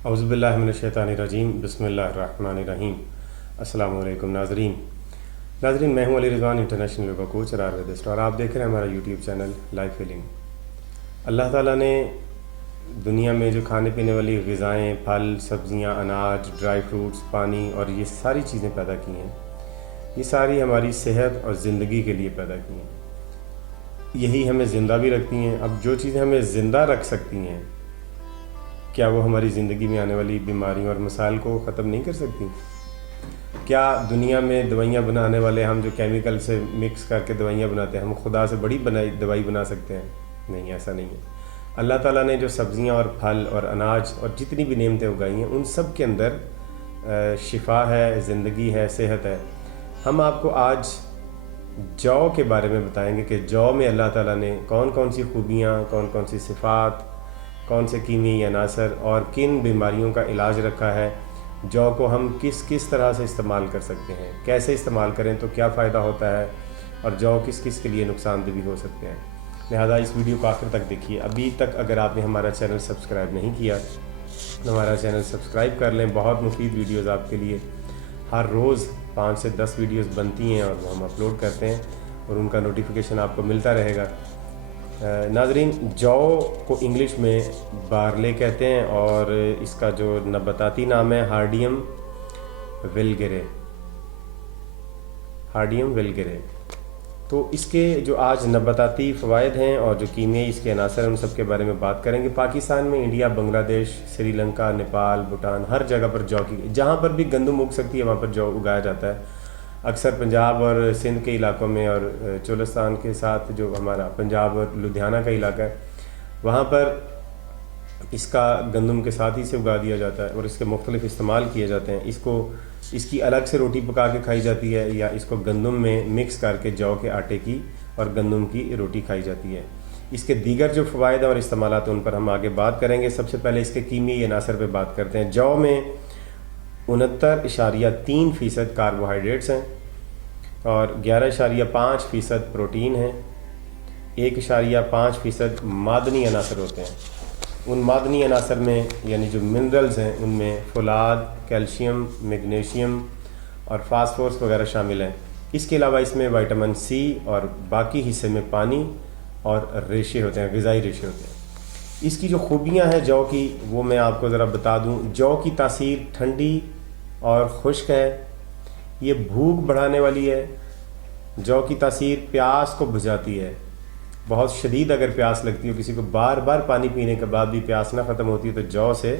औज़ुबिल्लाहि मिनश्शैतानिर्रजीम बिस्मिल्लाहिर्रहमानिर्रहीम। अस्सलामु अलैकुम नाज़रीन। मैं हूं Ali Rizwan, international yoga coach और आयुर्वेदिस्ट, और आप देख रहे हैं हमारा यूट्यूब चैनल लाइफ हीलिंग। अल्लाह ताला ने दुनिया में जो खाने पीने वाली ग़िज़ाएँ, फल, सब्ज़ियाँ, अनाज, ड्राई फ्रूट्स, पानी और ये सारी चीज़ें पैदा की हैं, ये सारी हमारी सेहत और ज़िंदगी के लिए पैदा की हैं। यही हमें ज़िंदा भी रखती हैं। अब जो चीज़ें हमें ज़िंदा रख सकती हैं, क्या वो हमारी ज़िंदगी में आने वाली बीमारियों और मसाइल को ख़त्म नहीं कर सकती? क्या दुनिया में दवाइयाँ बनाने वाले, हम जो केमिकल से मिक्स करके दवाइयाँ बनाते हैं, हम खुदा से बड़ी दवाई बना सकते हैं? नहीं, ऐसा नहीं है। अल्लाह ताला ने जो सब्ज़ियाँ और फल और अनाज और जितनी भी नेमतें उगाई हैं, उन सब के अंदर शिफा है, ज़िंदगी है, सेहत है। हम आपको आज जौ के बारे में बताएंगे कि जौ में अल्लाह ताला ने कौन कौन सी खूबियाँ, कौन कौन सी सिफ़ात, कौन से कीमियाई अनासर और किन बीमारियों का इलाज रखा है। जौ को हम किस किस तरह से इस्तेमाल कर सकते हैं, कैसे इस्तेमाल करें तो क्या फ़ायदा होता है, और जौ किस किस के लिए नुकसानदेह भी हो सकते हैं। लिहाजा इस वीडियो को आखिर तक देखिए। अभी तक अगर आपने हमारा चैनल सब्सक्राइब नहीं किया तो हमारा चैनल सब्सक्राइब कर लें। बहुत मुफीद वीडियोज़ आपके लिए हर रोज़ 5 से 10 वीडियोज़ बनती हैं और वो हम अपलोड करते हैं, और उनका नोटिफिकेशन आपको मिलता रहेगा। नाज़रीन, जौ को इंग्लिश में बारले कहते हैं और इसका जो नबाताती नाम है हार्डियम वेलगेरे। तो इसके जो आज नबाताती फ़वाइद हैं और जो कीमियाई इसके अनासर हैं, उन सब के बारे में बात करेंगे। पाकिस्तान में, इंडिया, बांग्लादेश, श्रीलंका, नेपाल, भूटान, हर जगह पर जौ की, जहाँ पर भी गंदम उग सकती है वहाँ पर जौ उगाया जाता है। अक्सर पंजाब और सिंध के इलाकों में और चोलिस्तान के साथ जो हमारा पंजाब और लुधियाना का इलाका है, वहाँ पर इसका गंदम के साथ ही से उगा दिया जाता है और इसके मुख्तलिफ़ इस्तेमाल किए जाते हैं। इसकी अलग से रोटी पका के खाई जाती है, या इसको गंदम में मिक्स करके जौ के आटे की और गंदम की रोटी खाई जाती है। इसके दीगर जो फ़वाइद और इस्तेमालात, उन पर हम आगे बात करेंगे। सबसे पहले इसके कीमियाई अनासर पर बात करते हैं। जौ में 69.3% कार्बोहाइड्रेट्स हैं और 11.5% प्रोटीन है। 1.5% मादनी अनासर होते हैं। उन मादनी अनासर में, यानी जो मिनरल्स हैं, उनमें फुलाद, कैल्शियम, मैग्नीशियम और फास्फोरस वगैरह शामिल हैं। इसके अलावा इसमें विटामिन सी और बाकी हिस्से में पानी और रेशे होते हैं, ग़िज़ाई रेशे होते हैं। इसकी जो खूबियाँ हैं जौ की, वो मैं आपको ज़रा बता दूँ। जौ की तासीर ठंडी और खुश्क है, ये भूख बढ़ाने वाली है। जौ की तासीर प्यास को बुझाती है। बहुत शदीद अगर प्यास लगती हो किसी को, बार बार पानी पीने के बाद भी प्यास ना ख़त्म होती है, तो जौ से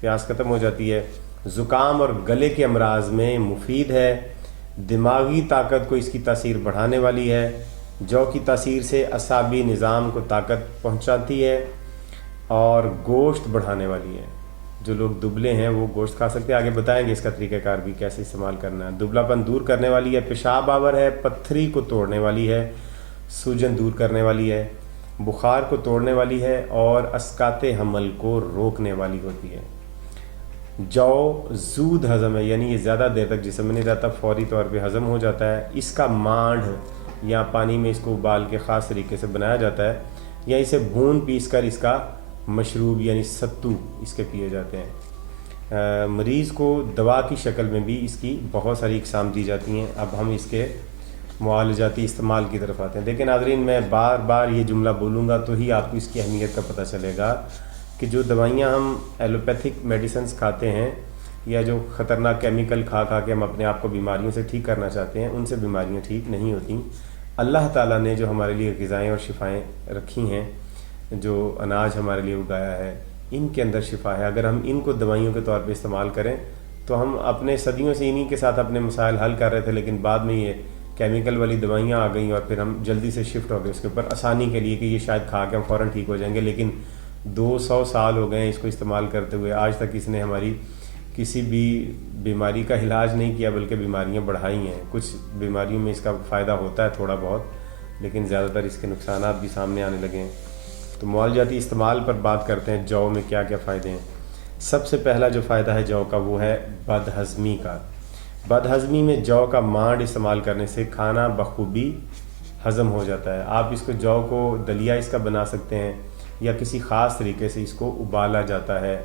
प्यास ख़त्म हो जाती है। ज़ुकाम और गले के अमराज में मुफीद है। दिमागी ताकत को इसकी तासीर बढ़ाने वाली है। जौ की तासीर से असाबी निज़ाम को ताकत पहुँचाती है और गोश्त बढ़ाने वाली है। जो लोग दुबले हैं वो गोश्त खा सकते हैं। आगे बताएंगे इसका तरीक़ाकार भी, कैसे इस्तेमाल करना है। दुबलापन दूर करने वाली है, पेशाब आवर है, पत्थरी को तोड़ने वाली है, सूजन दूर करने वाली है, बुखार को तोड़ने वाली है और अस्काते हमल को रोकने वाली होती है। जौ ज़ूद हज़म है, यानी ये ज़्यादा देर तक जिस्म में नहीं रहता, फौरी तौर पे हज़म हो जाता है। इसका मांड या पानी में इसको उबाल के ख़ास तरीके से बनाया जाता है, या इसे भून पीस कर इसका मशरूब यानी सत्तू इसके पिए जाते हैं। मरीज़ को दवा की शक्ल में भी इसकी बहुत सारी इकसाम दी जाती हैं। अब हम इसके मुआलजाती इस्तेमाल की तरफ आते हैं। देखिए नाज़रीन, मैं बार बार ये जुमला बोलूँगा तो ही आपको इसकी अहमियत का पता चलेगा कि जो दवाइयाँ हम एलोपैथिक मेडिसिन्स खाते हैं, या जो ख़तरनाक केमिकल खा खा के हम अपने आप को बीमारियों से ठीक करना चाहते हैं, उनसे बीमारियाँ ठीक नहीं होती। अल्लाह ताला ने जो हमारे लिए ग़िज़ाएँ और शिफ़ाएँ रखी हैं, जो अनाज हमारे लिए उगाया है, इनके अंदर शिफा है। अगर हम इनको दवाइयों के तौर पे इस्तेमाल करें तो हम अपने सदियों से इन्हीं के साथ अपने मसाइल हल कर रहे थे, लेकिन बाद में ये केमिकल वाली दवाइयाँ आ गई और फिर हम जल्दी से शिफ्ट हो गए उसके ऊपर आसानी के लिए कि ये शायद खा के हम फ़ौरन ठीक हो जाएंगे। लेकिन 200 साल हो गए हैं इसको इस्तेमाल करते हुए, आज तक इसने हमारी किसी भी बीमारी का इलाज नहीं किया, बल्कि बीमारियाँ बढ़ाई हैं। कुछ बीमारियों में इसका फ़ायदा होता है थोड़ा बहुत, लेकिन ज़्यादातर इसके नुकसान भी सामने आने लगे हैं। तो मुआलजाती इस्तेमाल पर बात करते हैं। जौ में क्या क्या फ़ायदे हैं। सबसे पहला जो फ़ायदा है जौ का, वो है बदहज़मी का। बदहज़मी में जौ का मांड इस्तेमाल करने से खाना बखूबी हज़म हो जाता है। आप इसको, जौ को दलिया इसका बना सकते हैं, या किसी ख़ास तरीके से इसको उबाला जाता है,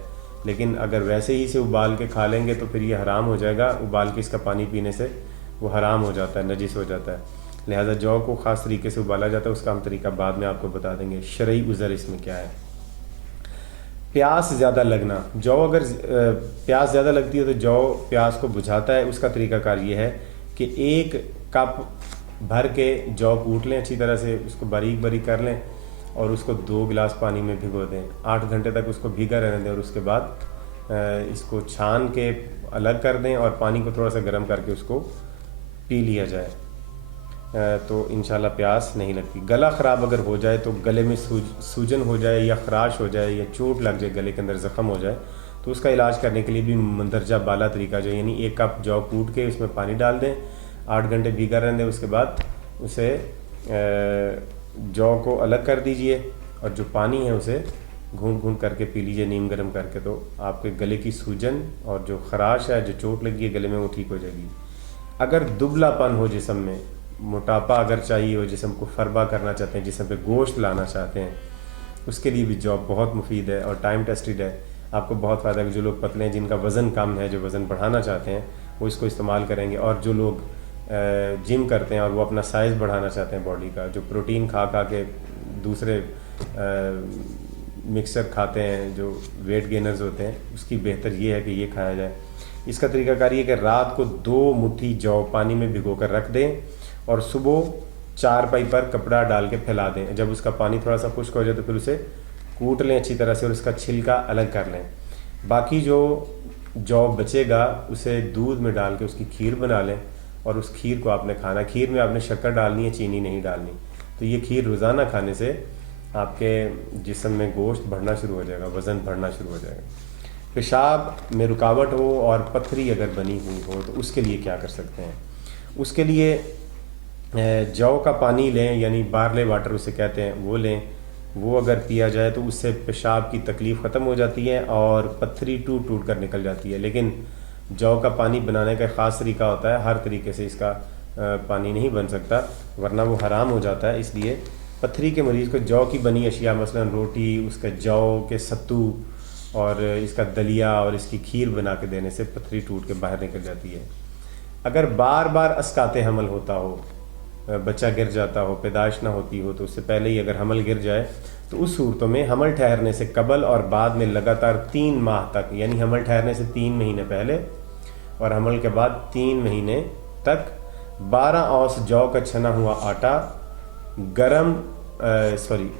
لیکن اگر ویسے ہی سے ابال کے کھا لیں گے تو پھر یہ حرام ہو جائے گا، ابال کے اس کا پانی پینے سے وہ حرام ہو جاتا ہے، نجس ہو جاتا ہے۔ لہٰذا جو کو خاص طریقے سے ابالا جاتا ہے، اس کا ہم طریقہ بعد میں آپ کو بتا دیں گے۔ شرعی عذر اس میں کیا ہے؟ پیاس زیادہ لگنا، جو اگر پیاس زیادہ لگتی ہے تو جو پیاس کو بجھاتا ہے، اس کا طریقہ کار یہ ہے کہ 1 کپ بھر کے جو کوٹ لیں اچھی طرح سے، اس کو باریک باریک کر لیں اور اس کو 2 گلاس پانی میں بھگو دیں، 8 گھنٹے تک اس کو بھیگا رہنے دیں، اور اس کے بعد اس کو چھان کے الگ کر دیں اور پانی کو تھوڑا سا گرم کر کے اس کو پی لیا جائے، تو انشاءاللہ پیاس نہیں لگتی۔ گلا خراب اگر ہو جائے تو گلے میں سوجن ہو جائے یا خراش ہو جائے یا چوٹ لگ جائے، گلے کے اندر زخم ہو جائے، تو اس کا علاج کرنے کے لیے بھی مندرجہ بالا طریقہ جو یعنی 1 کپ جو کوٹ کے اس میں پانی ڈال دیں، 8 گھنٹے بھیگا رہنے دیں، اس کے بعد اسے جو کو الگ کر دیجئے اور جو پانی ہے اسے گھونٹ گھونٹ کر کے پی لیجئے نیم گرم کر کے، تو آپ کے گلے کی سوجن اور جو خراش ہے، جو چوٹ لگی ہے گلے میں، وہ ٹھیک ہو جائے گی۔ اگر دبلا پن ہو جسم میں، موٹاپا اگر چاہیے ہو، جسم کو فربا کرنا چاہتے ہیں، جسم پہ گوشت لانا چاہتے ہیں، اس کے لیے بھی جو بہت مفید ہے اور ٹائم ٹیسٹڈ ہے، آپ کو بہت فائدہ ہے۔ جو لوگ پتلے ہیں، جن کا وزن کم ہے، جو وزن بڑھانا چاہتے ہیں، وہ اس کو استعمال کریں گے، اور جو لوگ جم کرتے ہیں اور وہ اپنا سائز بڑھانا چاہتے ہیں باڈی کا، جو پروٹین کھا کھا کے دوسرے مکسچر کھاتے ہیں، جو ویٹ گینرز ہوتے ہیں، اس کی بہتر یہ ہے کہ یہ کھایا جائے۔ اس کا طریقہ کار یہ کہ رات کو 2 مٹھی جو پانی میں بھگو کر رکھ دیں اور صبح 4 پائی پر کپڑا ڈال کے پھیلا دیں۔ جب اس کا پانی تھوڑا سا خشک ہو جائے تو پھر اسے کوٹ لیں اچھی طرح سے اور اس کا چھلکا الگ کر لیں۔ باقی جو بچے گا اسے دودھ میں ڈال کے اس کی کھیر بنا لیں اور اس کھیر کو آپ نے کھانا۔ کھیر میں آپ نے شکر ڈالنی ہے، چینی نہیں ڈالنی۔ تو یہ کھیر روزانہ کھانے سے آپ کے جسم میں گوشت بڑھنا شروع ہو جائے گا، وزن بڑھنا شروع ہو جائے گا۔ پیشاب میں رکاوٹ ہو اور پتھری اگر بنی ہوئی ہو تو اس کے لیے کیا کر سکتے ہیں؟ اس کے لیے جو کا پانی لیں، یعنی بارلے واٹر اسے کہتے ہیں، وہ لیں۔ وہ اگر پیا جائے تو اس سے پیشاب کی تکلیف ختم ہو جاتی ہے اور پتھری ٹوٹ ٹوٹ کر نکل جاتی ہے۔ لیکن جو کا پانی بنانے کا خاص طریقہ ہوتا ہے، ہر طریقے سے اس کا پانی نہیں بن سکتا ورنہ وہ حرام ہو جاتا ہے۔ اس لیے پتھری کے مریض کو جو کی بنی اشیاء، مثلا روٹی، اس کے جو کے ستو اور اس کا دلیا اور اس کی کھیر بنا کے دینے سے پتھری ٹوٹ کے باہر نکل جاتی ہے۔ اگر بار بار اسقاط حمل ہوتا ہو، بچہ گر جاتا ہو، پیدائش نہ ہوتی ہو، تو اس سے پہلے ہی اگر حمل گر جائے تو اس صورتوں میں حمل ٹھہرنے سے قبل اور بعد میں لگاتار 3 ماہ تک، یعنی حمل ٹھہرنے سے 3 مہینے پہلے اور حمل کے بعد 3 مہینے تک 12 اوس جو کا چھنا ہوا آٹا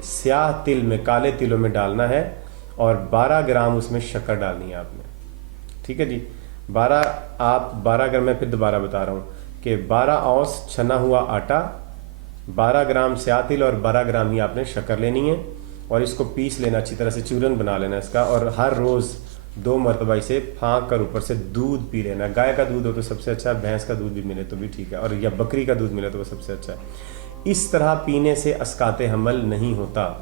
سیاہ تل میں، کالے تلوں میں ڈالنا ہے اور 12 گرام اس میں شکر ڈالنی ہے آپ نے۔ ٹھیک ہے جی، 12 گرام، میں پھر دوبارہ بتا رہا ہوں کہ 12 اوس چھنا ہوا آٹا، 12 گرام سیاہ تل اور 12 گرام ہی آپ نے شکر لینی ہے اور اس کو پیس لینا، اچھی طرح سے چورن بنا لینا اس کا، اور ہر روز 2 مرتبہ اسے پھانک کر اوپر سے دودھ پی لینا۔ گائے کا دودھ ہو تو سب سے اچھا ہے، بھینس کا دودھ بھی ملے تو بھی ٹھیک ہے، اور یا بکری کا دودھ ملے تو وہ سب سے اچھا ہے۔ اس طرح پینے سے اسقاط حمل نہیں ہوتا،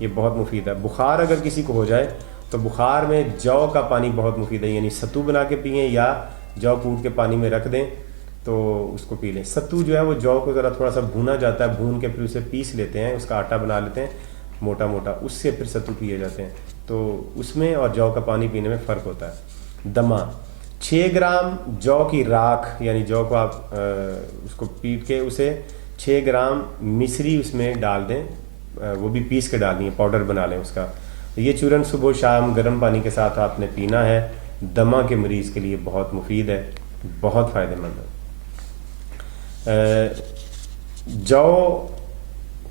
یہ بہت مفید ہے۔ بخار اگر کسی کو ہو جائے تو بخار میں جو کا پانی بہت مفید ہے، یعنی ستو بنا کے پئیں یا جو کوٹ کے پانی میں رکھ دیں تو اس کو پی لیں۔ ستو جو ہے وہ جو کو ذرا تھوڑا سا بھونا جاتا ہے، بھون کے پھر اسے پیس لیتے ہیں، اس کا آٹا بنا لیتے ہیں موٹا موٹا، اس سے پھر ستو پیے جاتے ہیں، تو اس میں اور جو کا پانی پینے میں فرق ہوتا ہے۔ دمہ، 6 گرام جو کی راکھ، یعنی جو کو آپ اس کو پیٹ کے اسے 6 گرام مصری اس میں ڈال دیں، وہ بھی پیس کے ڈالنی ہے، پاؤڈر بنا لیں اس کا۔ یہ چورن صبح شام گرم پانی کے ساتھ آپ نے پینا ہے، دمہ کے مریض کے لیے بہت مفید ہے، بہت فائدہ مند ہے۔ جو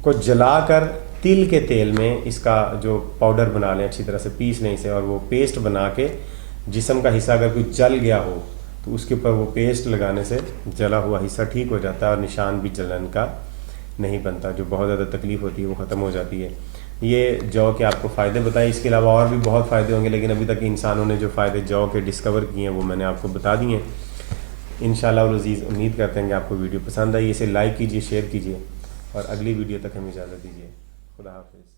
کو جلا کر تل کے تیل میں اس کا جو پاؤڈر بنا لیں، اچھی طرح سے پیس لیں اسے، اور وہ پیسٹ بنا کے جسم کا حصہ اگر کوئی جل گیا ہو تو اس کے اوپر وہ پیسٹ لگانے سے جلا ہوا حصہ ٹھیک ہو جاتا ہے اور نشان بھی جلن کا نہیں بنتا، جو بہت زیادہ تکلیف ہوتی ہے وہ ختم ہو جاتی ہے۔ یہ جو کے آپ کو فائدے بتائیں، اس کے علاوہ اور بھی بہت فائدے ہوں گے، لیکن ابھی تک انسانوں نے جو فائدے جو کے ڈسکور کیے ہیں وہ میں نے آپ کو بتا دیے ہیں۔ انشاءاللہ العزیز امید کرتے ہیں کہ آپ کو ویڈیو پسند آئی، اسے لائک کیجیے، شیئر کیجیے اور اگلی ویڈیو تک ہمیں اجازت دیجیے۔ خدا حافظ۔